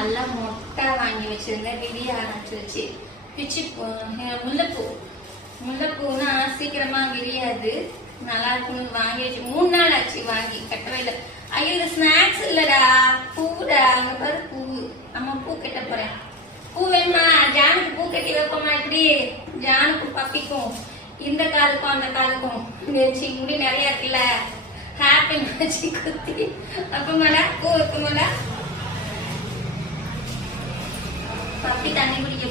நல்லா மொட்டை வாங்கி வச்சிருந்தேன். விரிய ஆரம்பிச்சிருச்சு. பிச்சு முல்லைப்பூ. முல்லைப்பூனா சீக்கிரமா விரியாது. நல்லா இருக்கும்னு வாங்கி வச்சு 3 நாள் ஆச்சு வாங்கி கட்டவே இல்லை. ஐயோ இது ஸ்நாக்ஸ் இல்லடா, பூடா. அங்க பாரு பூ. அம்மா பூ கட்ட போறேன். பூ வேணுமா? ஜானுக்கு பூ கட்டி வைப்போமா? இப்படி ஜானுக்கு பப்பிக்கும் இந்த காலுக்கும் அந்த காலுக்கும் வச்சு முடி நிறைய இருக்குல்ல, ஹாப்பி வச்சு குத்தி அப்பமாடா பூ வைப்போமாடா. பப்பி தண்ணி குடிக்க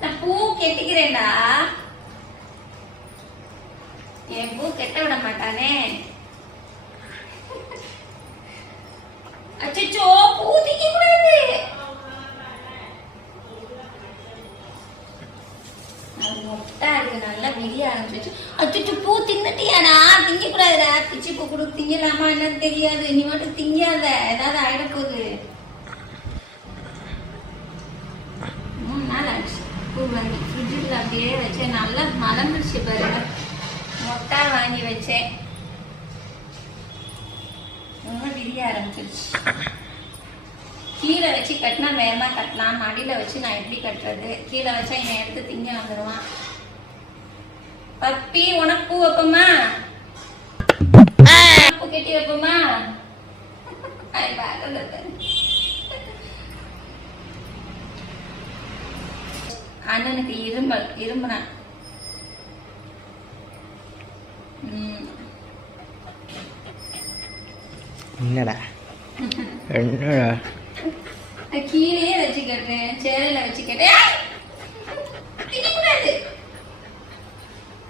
நான் பூ கெட்டிக்கிறேன்டா. என் பூ கெட்ட விட மாட்டானே. அச்சோ பூ திக்க கூடாது. மொட்டா இருக்கு, நல்லா விரிய ஆரம்பிச்சு. அச்சோ பூ தின்னுட்டியாடா? திங்க கூடாதுடா. பிச்சு பூ கூட திங்கலாமா என்னன்னு தெரியாது. நீ மட்டும் திங்காத, ஏதாவது ஆயிட போகுது. 3 நாள் ஆச்சு பூ வாங்கி ஃப்ரிட்ஜில் அப்படியே வச்சேன். நல்லா மலர்ந்துருச்சு பாருங்க. மொட்டா வாங்கி வச்சேன், விரிய ஆரம்பிச்சிருச்சு. கீழே வச்சு கட்டினா வேகமா கட்டலாம். மடியில வச்சு நான் எப்படி கட்டுறது? கீழே வச்சா என்னை எடுத்து திங்க வந்துடுவான். பப்பி உனக்கு பூ வைப்போமா? பூ கட்டி வைப்போமா? அண்ணனுக்கு இரும்புனா என்னடா என்னடா கீழே வச்சு கட்டுறேன், சேலையில வச்சு கட்டேன்.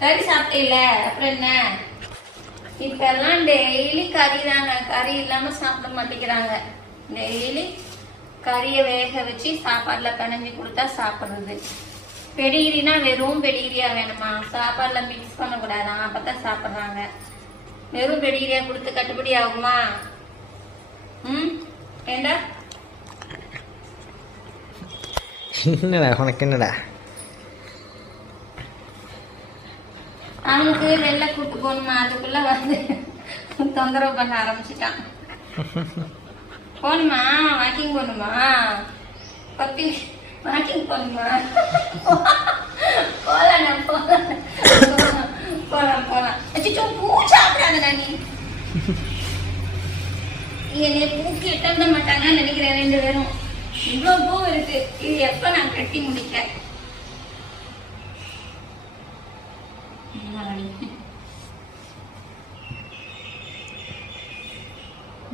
கறி சாப்பிட்டேல அப்புறம் என்ன? இப்பெல்லாம் டெய்லி கறி தாங்க. கறி இல்லாம சாப்பிட மாட்டேங்கிறாங்க. டெய்லி கறியை வேக வச்சு சாப்பாடுல கலந்து கொடுத்தா சாப்பிடுறது. பெடிகிரினா வெறும் பெடிகிரியா வேணுமா? சாப்பாடுல மிக்ஸ் பண்ணக்கூடாதான், அப்பதான் சாப்பிடுறாங்க. வெறும் பெடிகிரியா கொடுத்து கட்டுப்படி ஆகுமா? ஏண்டா என்னடா உனக்கு என்னடா? அவனுக்கு வெளில கூட்டு போகணுமா? அதுக்குள்ள வந்து தொந்தரவு பண்ண ஆரம்பிச்சுட்டான். போகணுமா? வாக்கிங் போகணுமா? பப்பி வாக்கிங் போகணுமா? போலாம் போலாம் போலாம். அச்சோ பூ சாப்பிடாதடா நீ. என்னை பூ கெட்ட மாட்டாங்கன்னு நினைக்கிறேன் 2 பேரும். இவ்வளவு பூ இருக்கு. இது எப்ப நான் கட்டி முடிக்க?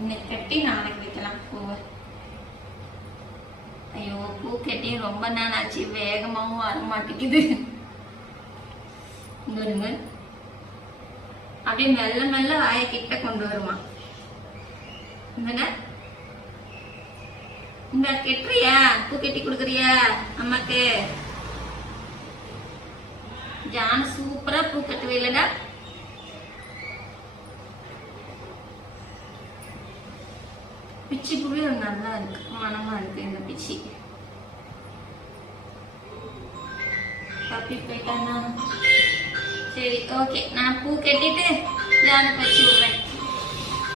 இன்னைக்கு கட்டி நாளைக்கு வைக்கலாம் பூவை. ஐயோ பூ கட்டி ரொம்ப நாள் ஆச்சு. வேகமாவும் வர மாட்டேங்குது. அப்படியே மெல்ல மெல்ல வாயை கிட்ட கொண்டு வருமா. இந்த கெட்டுறியா? பூ கட்டி கொடுக்குறியா அம்மாக்கு? ஜான் சூப்பரா பூ கட்டுவே இல்லடா. பிச்சி பூவே நல்லா இருக்கு, மனமா இருக்கு இந்த பிச்சி. பப்பி போயிட்டானா? சரி ஓகே, நான் பூ கட்டிட்டு ஜானுக்கு வச்சு விடுறேன்.